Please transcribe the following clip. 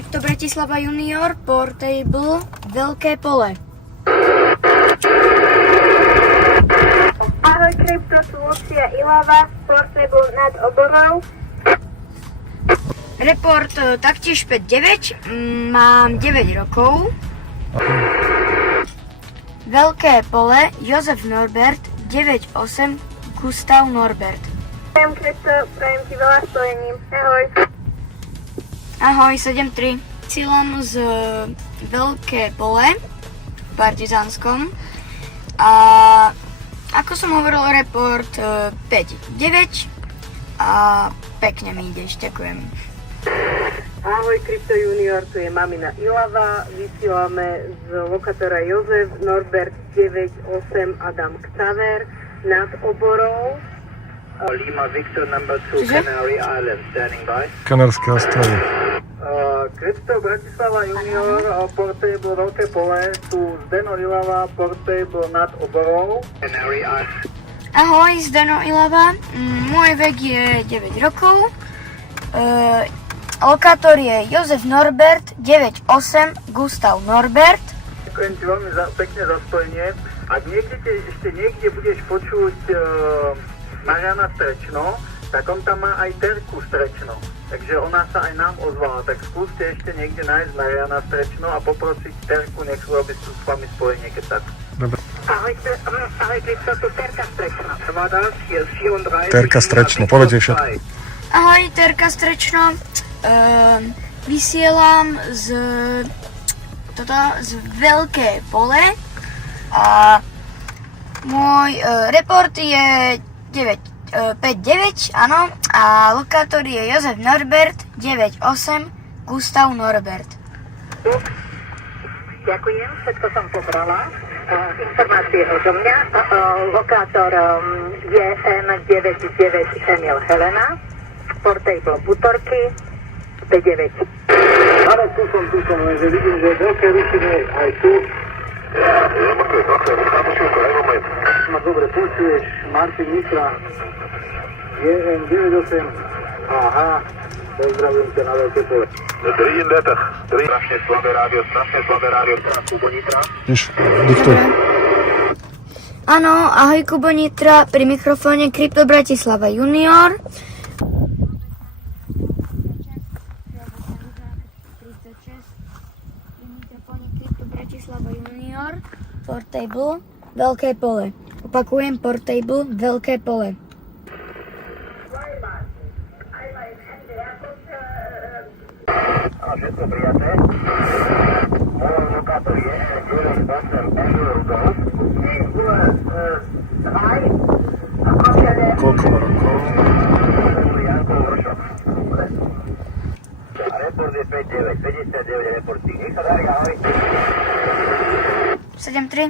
Krypto Bratislava Junior, Portable, Veľké pole. Ahoj Krypto, tu Lucia Ilava, Portable nad Oborou. Report taktiež 5-9, mám 9 rokov. Veľké pole, Jozef Norbert, 9-8, Gustav Norbert. Prajem Krypto, prajem ti veľa spojením. Ahoj. Ahoj, 7-3. Cílom z Veľké pole v Partizánskom. A ako som hovoril, report 5-9 a pekne mi ideš, ďakujem. Ahoj Krypto Junior, tu je mamina Ilava, vysielame z lokátora Jozef Norbert 98 Adam Ktaver nad Oborou. Lima Victor number 2 Canary Island standing by. Kanárske ostrovy. Krypto Bratislava Junior, Portable Veľké pole, tu Zdeno Ilava, Portable nad Oborou. Canary Island. Ahoj, Zdeno Ilava, môj vek je 9 rokov. Lokátor je Jozef Norbert, 9-8, Gustav Norbert. Ďakujem ti veľmi pekne za spojenie. Ak ešte niekde budeš počuť Mariana Strečno, tak on tam má aj Terku Strečno. Takže ona sa aj nám ozvala. Tak skúste ešte niekde nájsť Mariana Strečno a poprosiť Terku, nech urobí s vami spojenie, keď tak. Dobre. Ahoj Krypto, tu Terka Strečno. Terka Strečno, povedz jej všetko. Ahoj, Terka Strečno. Vysielam z Veľké pole a môj report je 5-9, áno, a lokátor je Jozef Norbert, 9-8, Gustav Norbert. Ďakujem, všetko som pobrala. Informácie odo mňa. Lokátor je M99 Emil Helena, Portable Butorky, 5-9. Áno, tu som, lenže vidím, že veľké rušiny aj tu. Ma dobre počuješ, Martin Mitra, JM98, aha, pozdravujem ťa na veľké pole. 33, strašne slabé rádio, Kubo Nitra. Diktuj. Áno, ahoj Kubo Nitra, pri mikrofóne Krypto Bratislava Junior. Bratislava Junior, Portable, Veľké pole. Opakujem, Portable, Veľké pole. A všetko prijaté. Môj lokátor je 98 Emil Rudolf. Koľko má rokov? Janko Vršok. Report je 5-9, 59 reportík. Nech sa darí, ahoj. 7-3.